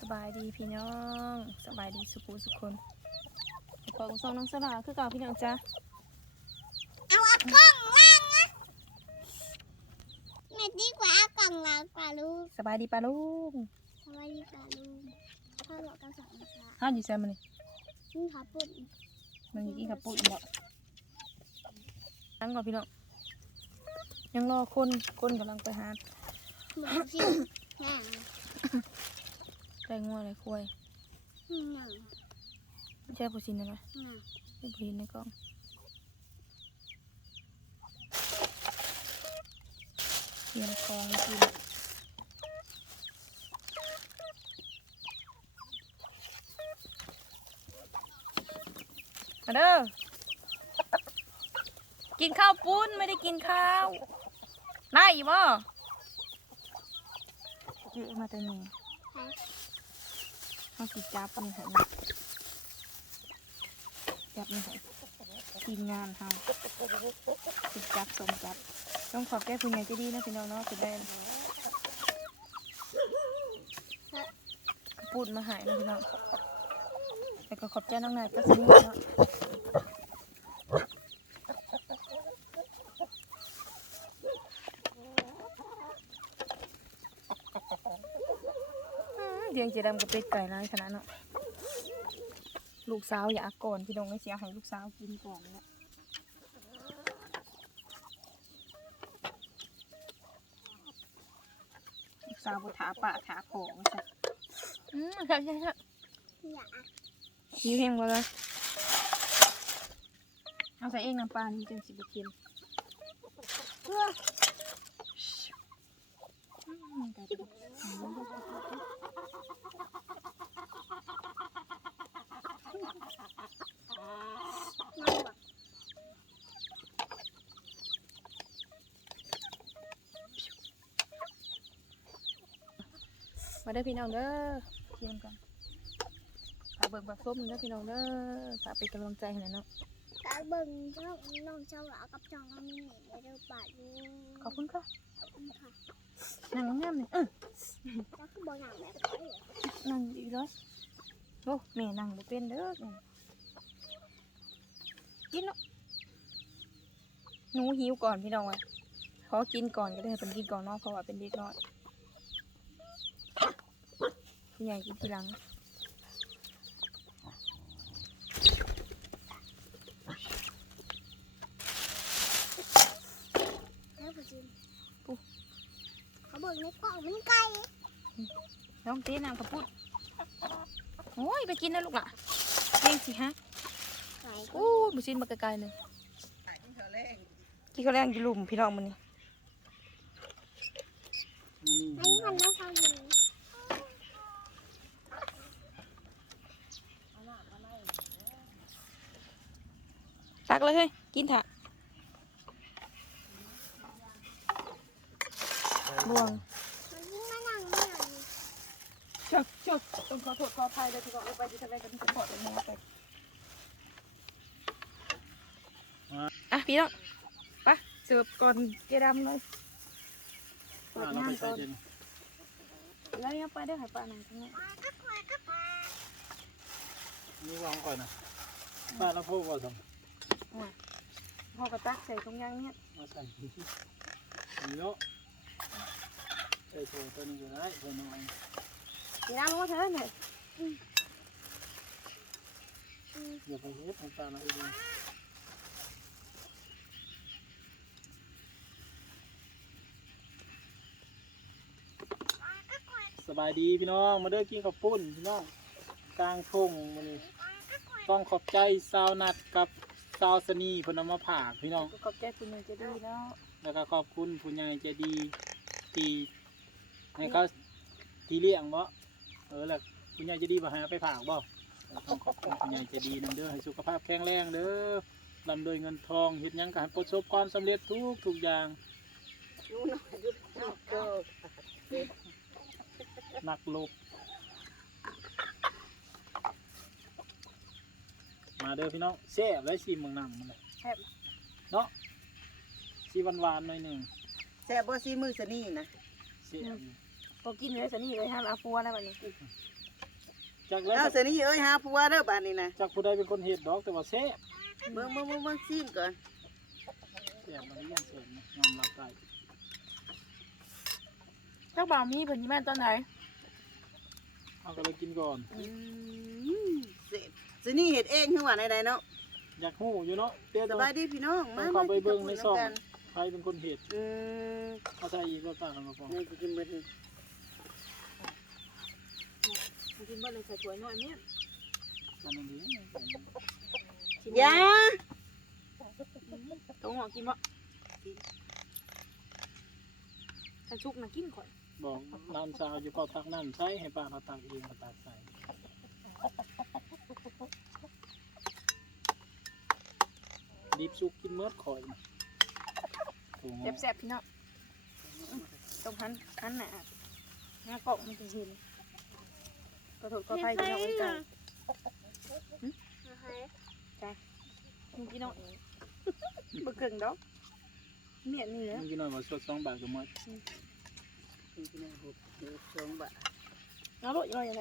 สบายดีพี่น้องสบายดีสุขุสุขคนขอส่งน้องสลาคือเก่าพี่น้องจ้าเอาอากล้องล่างนะไม่ดีกว่าอากล้องล่างกว่าลูกสบายดีปะลุงสวัสดีค่ะลูกพ่อบอกกันสองค่ะห้าวอยู่แซมมันนี่นี่ค่ะปุ่นมันอยู่กินกับปุ้ยบ่นั่งก่อนพี่น้องยังรอคนคนกำลังไปหาหมูสิหนัง ได้งัวอะไรควายหนังไม่ใช่ผู้ชินนะนะหนังไม่ผู้ชินในกล้องเตรียมคองกินมาเด้อกินข้าวปุ้นไม่ได้กินข้าวได้อยู่บ่เยอะมาแต่หนึ่ งใช่เขาสิจับนี่ค่ะจับนี่ค่ะทีมงานค่ะสิจับสมจับ ต้องขอบแก้คุณยายใจดีนะพี่น้องเนาะสิได้ปูดมาหายนะพี่น้องแล้วก็ขอบใจน้องนายก็สนิทเนาะอื มเลี้ยงเจดำกับเป็ดไก่ร้ายขนาดเนาะลูกสาวอยากก่อนพี่น้องไม่เสียให้ลูกสาวกินก่อนแหละสาวบุถาปะถาของจ้ะอืมใช่ใช่ใช่อยากยิ้วเฮงมาเลยเอาใส่เองน้ำปลานี่จังสิบเค็มเพื่อ อืมได้ปะอืม น้องบอก มาได้อพี่น้องเด้อเยี่ยมกันฝากเบิกฝากส้มเด้อพี่น้องเด้อฝากเป็นกำลังใจให้หน่อยเนาะตาเบิ่งเจ้าน้องเจ้าหลากับจองน้องมีเหน็ตในเรื่องป่าอยู่ขอบคุณค่ะขอบคุณค่ะนั่งงามๆเลยเออแล้วคือบอกหนังแบบไหนเหรอนั่งดีเลยโอ้แม่นั่งบ่เป็นเด้อเนี่ยกินเนาะหนูหิวก่อนพี่น้องวะขอกินก่อนก็ได้เป็นกินก่อนเนาะเพราะว่าเป็นเด็กน้อย ผู้ใหญ่กินทีหลังแล้วพอจินเขาบอกในกล่องมันไก่น้องเต้นางกระปุดโอ้ยไปกินนะลูกล่ะเล่งสิฮะไก่อู้บุซินมาไกลๆเลยกินข้าวแรงกินข้าวแรงอยู่หลุมพี่น้องมันนี่อันนี้มันไม่เท่าอยู่ตั กเลยเฮ้ย กินเถอะบวงมันยิ่งมานั่งไม่หน่อยเจ้าเจ้าต้องขอโทษขออภัยเลยที่เขาเอาไปที่ทะเลกันที่สปอร์ตเลยนะไปอะพี่น้องไปเสิร์ฟก่อนเจดำเลยเปิดงานก่อนแล้วยังไปได้หายปลาหนังตรงนี้นี่วางก่อนนะบ้านเราพูดว่าสม พอกระตักใส่ตรงยางเนี่ยมาใส่เยอะใส่ตัวตัวนี้ก็ได้ตัวน้อยเจดำลงมาเถอะเนี่ยอย่าไปเฮ็ดให้ตาเราดูสบายดีพี่น้อง มาเด้อกินข้าวปุ้นพี่น้องกลางทุ่งมันนี่ต้องขอบใจซาวนัดกับ ซาวสนีเพนเอามาผากพี่น้อง ก็ขอบใจคุณยังจะดีแล้วแล้วก็ขอบคุณผู้ใหญ่ใจดีที่ให้เขาที่เลี้ยงบ่เออแล้วผู้ใหญ่ใจดีบ่ให้เอาไปฝากบ่เออต้องขอบคุณผู้ใหญ่ใจดีนำเด้อให้สุขภาพแข็งแรงเด้อลำโดวยเงินทองเฮ็ดหยังก็ให้ประสบความสำเร็จทุกทุกอย่างนักลบมา เด้อพี่น้องแซ่บและชิมเมืองหนังมันเลยแซ่บ เนาะสีหวานๆหน่อยหนึ่งแซ่บบ่ซีมือสนี่นะแซ่บอยู่พอกินเลยสันนี่เลยห้ามเอาฟัวแล้วแบบนี้จากแล้วเอาเสยนี่เอ้ยหาผัวเด้อบ้านนี้นะจากผู้ใดเป็นคนเฮ็ดดอกแต่ว่าแซ่บเบิ่งเบิ่งเบิ่งเบิ่งซีนก่อนแซ่บมันยังเสริมนะยอมรับได้จักบ่าวมีเพิ่นสิแม่นตอนไหนเอาก็เลยกินก่อนอืมเสร็จเสยนี่เฮ็ดเองคือว่าใดๆเนาะอยากฮู้อยู่เนาะเตี้ยสตัวบายดีพี่น้องมาเข้าไปกินเบิ่งในข้าวปุ้ซ่องำกันใครเป็นคนเฮ็ดอืมเอาใส่อีกแล้วป้ากันมาพอนี่สิกินเบิดนี่กินบ่เลยใส่ถ้วยน้อยแม่นตอนนั้นนี้ยาต้องหอกินบ่ถ้าชุกน่ะกินข่อยบอกน้ำชาวอยู่เป่าตักน้ำใช้ให้ป้าเขาตักเองเขาตักใส่ ดิบสุกกินเมื่อข่อยถูกไหมแซ่บๆพี่น้องต้องหันหันหน้าหน้ากล้องมันจะเห็นขอโทษขออภัยพี่น้องเอ้ยจ้ะมึงพี่น้องเองบ่เกิงดอกเมียนี่แหละเมื่อกี้หน่อยมาสดสองบาทก็หมดกินพี่น้องหกเดือสองบาทเอาโลดย่อยอ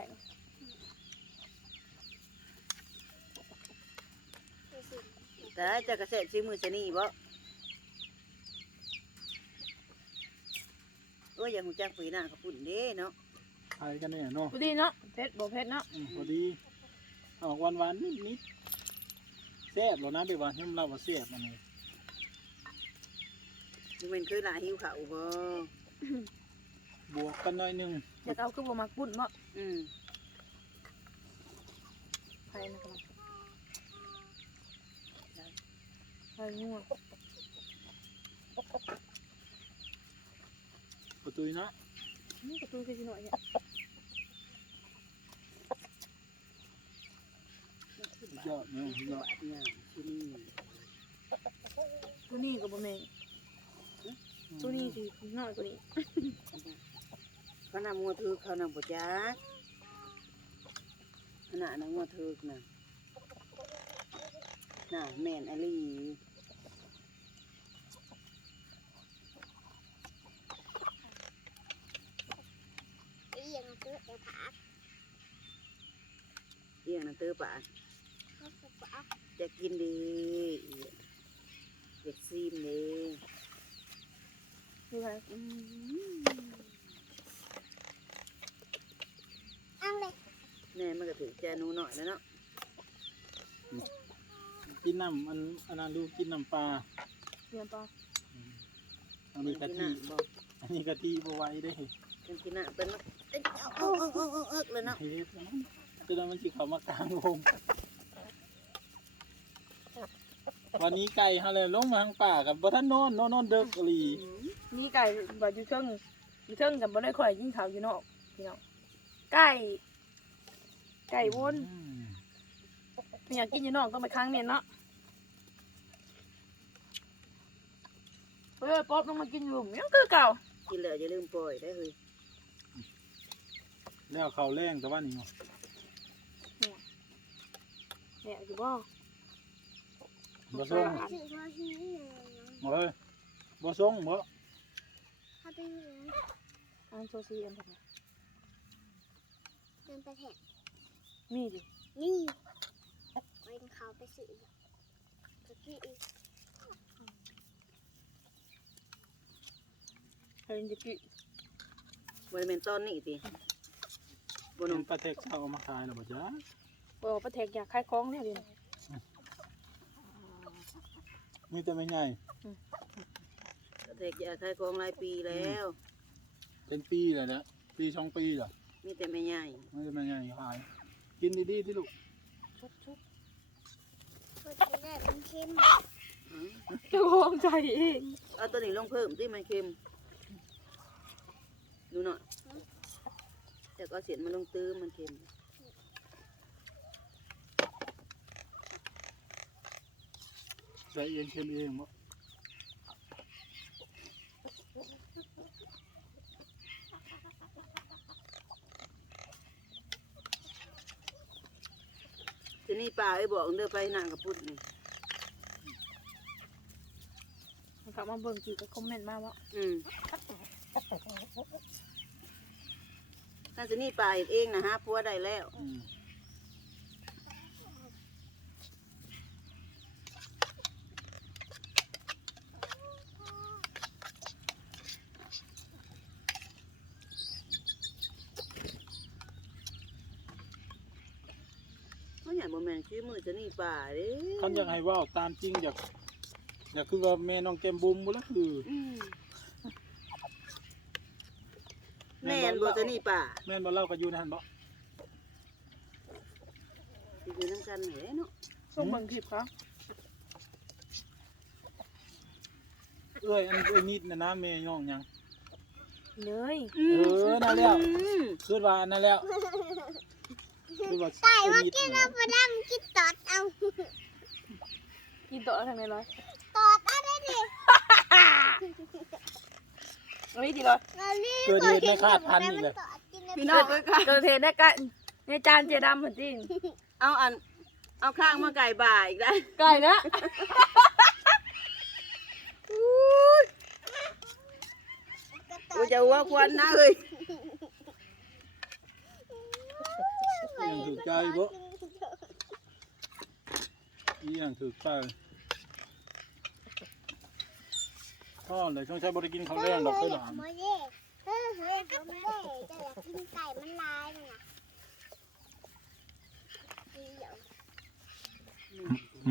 ไรแต่จะกระเสะซื้อมือเสยนี่บ่โอ้ยอย่าหูจักปีหน้ากับปุ่นเด้เนาะใครกันเนี่ยเนาะพอดีเนาะเผ็ดบ่เผ็ดเนาะอืมพอดีออกหวานหวานนิดนิดๆแซ่บแล้วนะเดี๋ยวว่าให้เราว่าแซ่บมันนี่นี่มันเคยหลายหิวข้าวบ่บวกกันหน่อยหนึงอยากเอาคือบ่มักปุ่นบ่อืม ไผนะครับ ไผงัวประตูนะนี่กระตุ้นคือสิหน่อยเนี่ยยอดเนาะยอดบาทเนี่ยที่นี่ตัวนี้ก็บ่แม่นตัวนี้สิน้อยกว่านี้เขานำงัวถือเขานำบ่จักขนาดนั้นงัวถือน่ะ น่ะแม่นอลีเอียงเกิดแต่ผักเอียงน่ะเตอป่าก็สปะจะกินดีเด็กซีมดีคือไผอืมเอาเลยแม่มันก็ถือใจหนูหน่อยแล้วเนาะ กินน้ำอันอันนั้นดูกินน้ำปลาเรียนปลาอันนี้กะทิบ่อันนี้กะทิบไหว้ได้เป็นกินน่ะเป็นมาเอ้ยเอาเอาเอาเอาเอาเลยเนาะเฮ็ดนะคือนั้นมันสิเข้ามากลางวงวันนี้ไก่เฮาเลยลงมาทางป่ากับบ่ทันนอนนอนนอนเดึกอีหลีมีไก่บ่อยู่เทิงอยู่เทิงกับบ่ได้ค่อยกินข้าวอยู่นอกพี่น้องไก่ไก่วน อืมไม่อยากกินอยู่นอกต้องไปค้างเมียนเนาะเฮ้ยป๊อปต้องมากินอยู่ยังคือเก่ากินแล้วอย่าลืมปล่อยได้เฮ้ยแล้วเขาวแรงแต่ว่านี่เนาะเนี่ยอยู่บ่บ่ส่งสื่อพอทีนี่เลยเฮ้ยบ่ส่งบ่เขาไปเลยอันโซซีอันทำไมเดินไปแถบมีดินี่ เป็นเขาไปสื่อตะกี้อีกเฮ้ยจะกิบริเวณต้นนี่ติบบ่นนมมปลาเทกเช้าเอามาขายแล้วบ่จ๊ะบอกประเทศอยากขายของเนี่ยดิมีแต่ไม่ใหญ่เด็กอยากขายของหลายปีแล้ว เป็นปีแล้วนะปีสองปีแล้วมีแต่ไม่ใหญ่ไม่ได้ไม่ใหญ่ขาย กินดีๆที่ลูกชุดชุด คนที่ได้เป็นเข้มอืมเจ้าของใจเองเอาตัวนี้ลงเพิ่มที่มันเค็มดูหน่อยแต่ก็เอาเสียนมาลงตื้อมันเค็มใส่เองเค็มเองบ่ทีนี้ป้าไอ้บอกเด้อไปหน้ากระพุ้นนี่มันกลับมาเบิ่งกี่ก็คอมเมนต์มาว่าอืมถ้าจะนี่ป้าเฮ็ดเองนะฮะพัวได้แล้ว อืม บ่แม่นชื่อมือจะนี่ป่าเด้คันอยากให้เว้าตามจริงอยากอยากคือว่าแม่น้องแก้มบุ๋มบ่ล่ะคืออืมแม่นบ่จะนี่ป่าแม่นบ่เล่าก็อยู่ในหั่นบ่สิอยู่นํกันแหละเนาะส่งเบิ่งคลิปเขาเอ้ยอันเอ้ยนิดน่ะนะแม่น้องหยังเนยเออนั่นแล้ว อืม คือว่านั่นแล้วคือว่า ไก่ว่าเอ้ยกินน่ะเอาไปดำกินตอดเอากินโต๊ะทางไหนร้อยตอดเอาได้ดิเฮ้ยดีเลยเรารีบเกิดเหตุไม่คาดพันอีกเลย ตอดกินในพี่น้องเอ้ยค่ะเกิดเหตุได้กันในจานเจดำเหมือนจริงเอาอัน เอาข้างมาไก่บ่าอีกได้ไก่นะกูจะว่าควันนะเอ้ย ยังถือใจบ่อีหยังถือใจพ่อเลยต้องใช้บริกินเขาวแรงดอกเด้อหลานเฮ้ยเฮ้ยเฮ้ยผมไม่ได้จะอยากกินไก่มันลายน่ะเดี๋ยว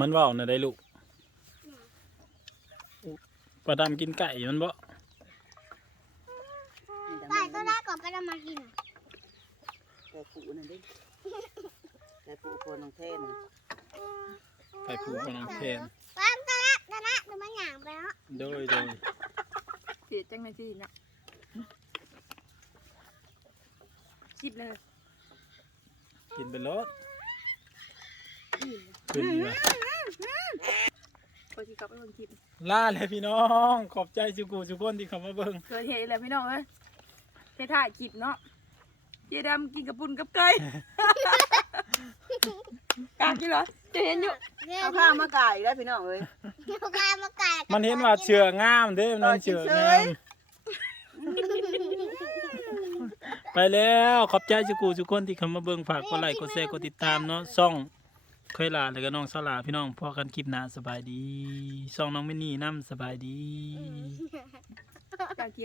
มันเว่าน่ะได้ลูกปลาดำกินไก่มันบ่ไก่ก็ได้ก่อนไปทำมากินไก่ผูนั่นเด้ ไก่ผูคนน้องแท่นไก่ผูกน้องแทนวางตะละตะละดูมันหยางไปแล้วโดยโดยเสียจังในที่เนี่ยชิบเลยกินไปรถขึ้นดีว่ะพอที่กลับไปเบิ่งคลิปลาเลยพี่น้อง ขอบใจสุกูสุกคนที่เข้ามาเบิ่งเกิดเหตุอะไรพี่น้องเอ้ยเทถ่ายคลิปเนาะ เจดำกินกับปุ่นกับไก่ กากินเหรอจะเห็นอยู่เอาข้างมาไก่อีกได้พี่น้องเอ้ยเอาไก่มาไก่มันเห็นว่าเชืองามเด้มันเชืองงามไปแล้วขอบใจสุกูสุกคนที่เข้ามาเบิ่งฝากกดไลค์กดแชร์กดติดตามเนาะซ่องเคยลาแล้วก็น้องสลาพี่น้องพอกันคลิปหน้าสบายดีซ่องน้องมินนี่นํสบายดีกาเกียว